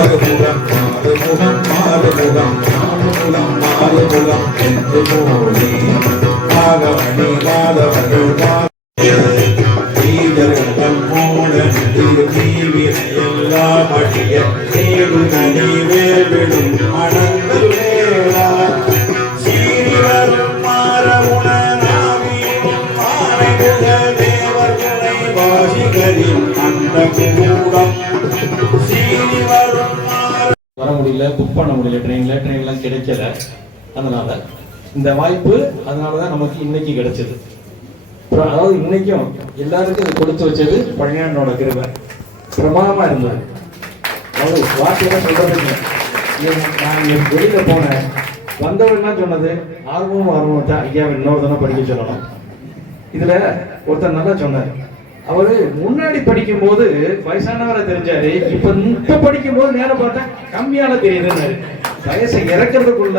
மாறுமுகம் மாறுமுகம் மாறுமுகம் மாறுமுகம் மாறுமுகம் என்று போலே ஆகவனி மாதவர்கள் முடியல புக் பண்ண முடியல ட்ரெயினில் ட்ரெயின்லாம் கிடைக்கல. அதனால இந்த வாய்ப்பு அதனால தான் நமக்கு இன்னைக்கு கிடைச்சது. அதாவது இன்னைக்கும் எல்லாருக்கும் இது கொடுத்து வச்சது பழனியாண்டோட கிருபை. பிரமாதமாக இருந்தார். அதாவது வார்த்தையெல்லாம் சொல்கிறதுங்க நான் என் வெளியில போனேன். வந்தவர் என்ன சொன்னது? ஆர்வம் ஆர்வம் தான். ஐயா இன்னொரு தானே படிக்க சொல்லணும். இதில் ஒருத்தர் நல்லா சொன்னார். அவரு முன்னாடி படிக்கும் போது வயசானவரை தெரிஞ்சாரு இப்ப இப்ப படிக்கும் போது நேரம் பார்த்தா கம்மியால தெரியுதுன்னு வயசை இறக்கிறதுக்குள்ள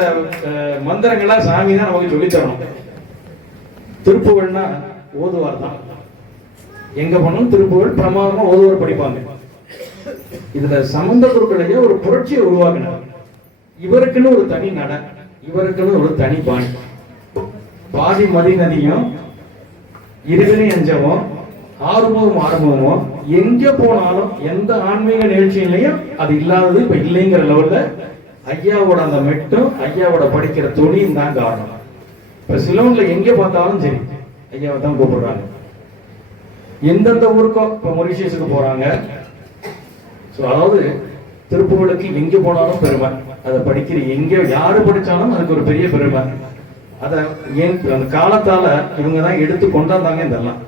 மந்திரங்களா சாமி தான் நமக்கு சொல்லித்தரணும் திருப்புகழ்னா ஓதுவார் தான். எங்க போனாலும் திருப்புகழ் பிரமாதமா ஓதுவார் படிப்பாங்க. இதுல சம்பந்த குருக்களையே ஒரு புரட்சியை உருவாக்கினார். இவருக்குன்னு ஒரு தனி நட இவருக்குன்னு ஒரு தனி பாணி. பாதி மதி நதியும் இருவினை அஞ்சமும் ஆறுமுகம் ஆறுமுகமும் எங்க போனாலும் எந்த ஆன்மீக நிகழ்ச்சியிலையும் அது இல்லாதது இப்ப இல்லைங்கிற லெவல்ல ஐயாவோட அந்த மெட்டும் ஐயாவோட படிக்கிற துணியும் தான் காரணம். இப்ப சிலோன்ல எங்க பார்த்தாலும் சரி ஐயாவை தான் கூப்பிடுறாங்க. எந்தெந்த ஊருக்கோ இப்ப மொரிஷியஸுக்கு போறாங்க. ஸோ அதாவது திருப்பூருக்கு எங்க போனாலும் பெருமை. அதை படிக்கிற எங்க யாரு படிச்சாலும் அதுக்கு ஒரு பெரிய பெருமை. அதை ஏன் அந்த காலத்தால இவங்க தான் எடுத்து கொண்டாந்தாங்க இதெல்லாம்.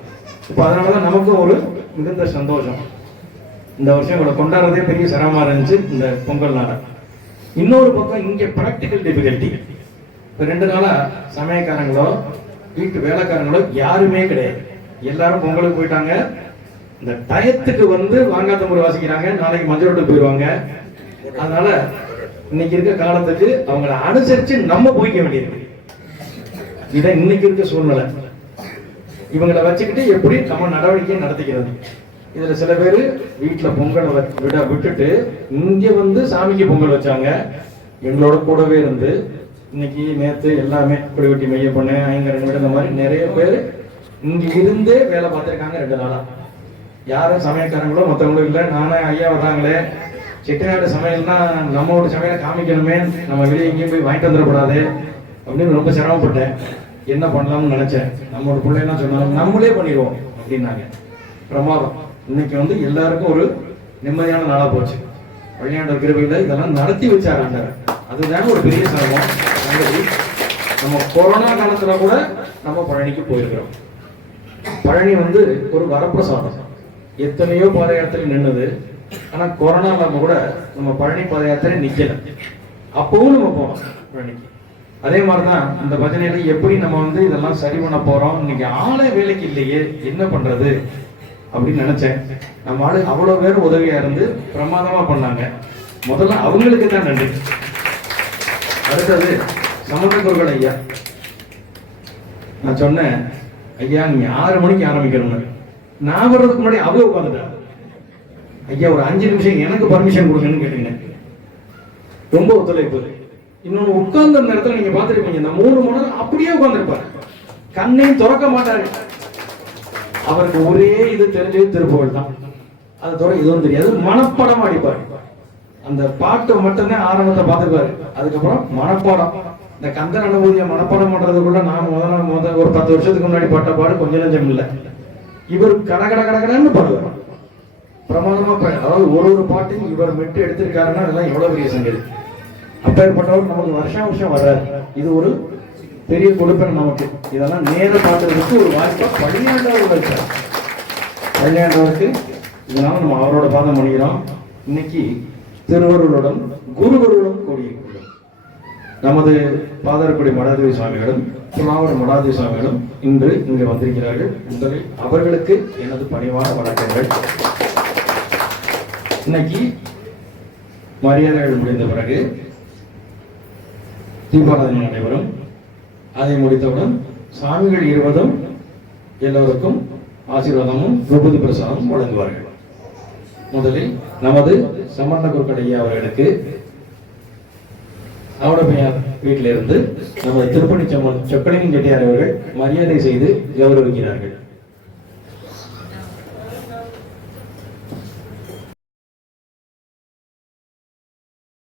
இப்ப அதனாலதான் நமக்கும் ஒரு மிகுந்த சந்தோஷம். இந்த வருஷம் இவ்வளோ கொண்டாடுறதே பெரிய சிரமமா இருந்துச்சு இந்த பொங்கல் நாள இன்னொரு பக்கம் இங்கே ப்ராக்டிக்கல் டிஃபிகல்ட்டி இப்போ ரெண்டு நாளாக சமயக்காரங்களோ வீட்டு வேலைக்காரங்களோ யாருமே கிடையாது. எல்லாரும் பொங்கலுக்கு போயிட்டாங்க. இந்த டயத்துக்கு வந்து வாங்காத்தம்பூர் வாசிக்கிறாங்க நாளைக்கு மஞ்சள் போயிடுவாங்க. அதனால இன்னைக்கு இருக்க காலத்துக்கு அவங்கள அனுசரிச்சு நம்ம போய்க்க வேண்டியிருக்கு. இதான் இன்னைக்கு இருக்க சூழ்நிலை. இவங்களை வச்சுக்கிட்டு எப்படி நம்ம நடவடிக்கை நடத்திக்கிறது? இதுல சில பேர் வீட்டுல பொங்கலை வ- விட விட்டுட்டு இங்க வந்து சாமிக்கு பொங்கல் வச்சாங்க. எங்களோட கூடவே இருந்து இன்னைக்கு நேத்து எல்லாமே குடிவெட்டி மைய பண்ண ஐங்கரன் இந்த மாதிரி நிறைய பேர் இங்க இருந்தே வேலை பார்த்துருக்காங்க ரெண்டு நாளா. யாரும் சமயக்காரங்களோ மற்றவங்களும் இல்லை. நானே ஐயா வர்றாங்களே. செட்டிநாடு சமையல்னா நம்மளோட சமையலை காமிக்கணுமே. நம்ம வெளியே எங்கேயும் போய் வாங்கிட்டு வந்துடக்கூடாது அப்படின்னு ரொம்ப சிரமப்பட்டேன். என்ன பண்ணலாம்னு நினைச்சேன். நம்மளோட பிள்ளைலாம் சொன்னாலும் நம்மளே பண்ணிடுவோம் அப்படின்னாங்க. பிரமாதம். இன்னைக்கு வந்து எல்லாருக்கும் ஒரு நிம்மதியான நாளா போச்சு. பழனியாண்டவர் கிருபையில இதெல்லாம் நடத்தி வச்சார் ஆண்டவர் ஒரு பெரிய சிரமம். நம்ம கொரோனா காலத்துல கூட நம்ம பழனிக்கு போயிருக்கிறோம். பழனி வந்து ஒரு வரப்பிரசாதம். எத்தனையோ பாத யாத்திரை நின்னுது. ஆனா கொரோனா இல்லாம கூட நம்ம பழனி பாத யாத்திரை நிக்கல. அப்பவும் நம்ம போனோம் பழனிக்கு. அதே மாதிரி தான் இந்த பஜனையில எப்படி நம்ம வந்து இதெல்லாம் சரி பண்ண போறோம்? இன்னைக்கு ஆளே வேலைக்கு இல்லையே என்ன பண்றது? அப்படின்னு நினைச்சேன். நம்ம ஆளு அவ்வளவு பேர் உதவியா இருந்து பிரமாதமா பண்ணாங்க. முதல்ல அவங்களுக்கு தான் நன்றி. அடுத்தது சமந்தகுருகள் ஐயா. நான் சொன்னேன் ஐயா நீங்க ஆறு மணிக்கு ஆரம்பிக்கணும்னு நான் வர்றதுக்கு முன்னாடி அவங்க உட்காந்துட்டா ஐயா ஒரு அஞ்சு நிமிஷம் எனக்கு பர்மிஷன் கொடுங்கன்னு கேட்டீங்க. ரொம்ப ஒத்துழைப்பு. இன்னொன்னு உட்கார்ந்த நேரத்துல நீங்க பார்த்துருப்பீங்க. இந்த மூணு மணி நேரம் அப்படியே உட்கார்ந்துருப்பாரு. கண்ணையும் திறக்க மாட்டாரு. அவருக்கு ஒரே இது தெரிஞ்சது திருப்புகழ் தான். அதை தவிர எதுவும் தெரியாது. மனப்படம் அடிப்பார். அந்த பாட்டு மட்டும்தான் ஆரம்பத்தை பார்த்துக்குவாரு அதுக்கப்புறம் மனப்பாடம். இந்த கந்தன் அனுபூதியை மனப்பாடம் பண்றதுக்குள்ள நான் முதல்ல முத ஒரு பத்து வருஷத்துக்கு முன்னாடி பட்ட பாடு கொஞ்சம் நஞ்சம் இல்லை. இவர் கட கட கட கடன்னு பாடுவார். பிரமாதமா அதாவது ஒரு ஒரு பாட்டையும் இவர் மெட்டு எடுத்திருக்காருன்னா அதெல்லாம் எவ்வளவு பெரிய சங்கீதம் அப்பேற்பட்டவர் நமக்கு வருஷம் வருஷம் வர்றாரு இது ஒரு பெரிய கொடுப்பனை நமக்கு. இதெல்லாம் நேரம் பார்க்கறதுக்கு ஒரு வாய்ப்பா பழனியாண்டவர் வச்சார் பழனியாண்டவருக்கு இதனால் நம்ம அவரோட பாதம் பண்ணிக்கிறோம் இன்னைக்கு திருவருளுடன் குருவருளும் கூடியிருக்கிறோம் நமது பாதரக்குடி மடாதேவி சுவாமிகளும் புலாவூர் மடாதேவி சுவாமிகளும் இன்று இங்கு வந்திருக்கிறார்கள். முதலில் அவர்களுக்கு எனது பணிவான வணக்கங்கள். இன்னைக்கு மரியாதைகள் முடிந்த பிறகு தீபாராதனை நடைபெறும் அதை முடித்தவுடன் சாமிகள் இருவதும் எல்லோருக்கும் ஆசீர்வாதமும் விபூதி பிரசாதமும் வழங்குவார்கள். முதலில் நமது சம்பந்த குருக்கடையா அவர்களுக்கு ஆவடமையார் வீட்டிலிருந்து நமது திருப்பணி சம்மன் சொக்கலிங்கம் செட்டியார் அவர்கள் மரியாதை செய்து கௌரவிக்கிறார்கள்.